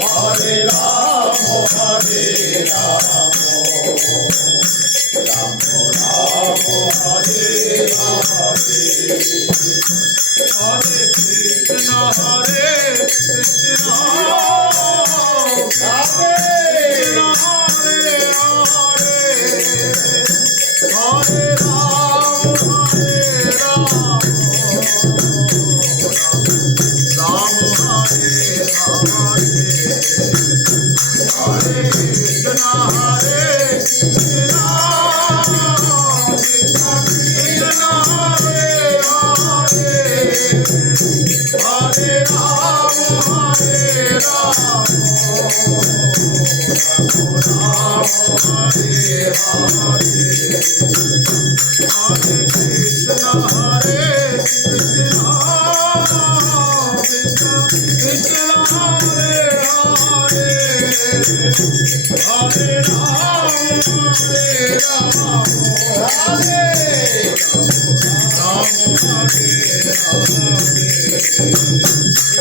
Hare Rama, Hare Rama, Rama Rama, Hare Hare, Hare Krishna, Hare Krishna, Hare Hare, Hare Rama, Hare Rama, Rama Hare Hare, Hare Krishna, Hare Krishna, Krishna Krishna, Hare Hare, Hare Rama, Hare Rama, Rama Hare Hare, Hare Krishna, Hare Krishna, Krishna Krishna, Hare Hare, Hare Rama, Hare Rama, Hare Rama, Hare Hare,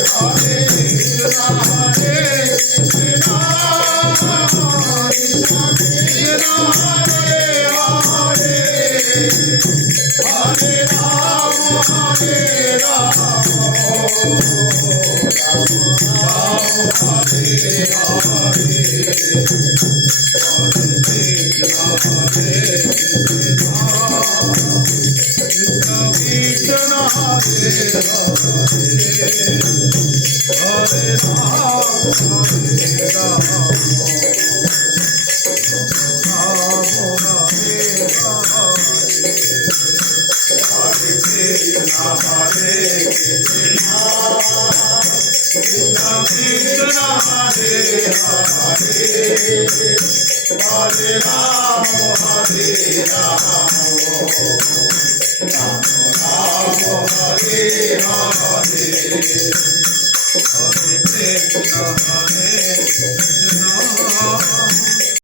Hare Krishna, Hare Krishna, Krishna Krishna, Hare Hare, Hare Rama, Hare Rama, Rama Hare Hare, Hare Krishna, Hare Krishna, Krishna Krishna, Hare Hare, Hare Rama, Hare Rama, Hare Krishna, Hare Krishna, Krishna Krishna, Hare Hare, Hare Rama, Hare Rama, Rama Rama, Hare Hare, Hare Krishna, Hare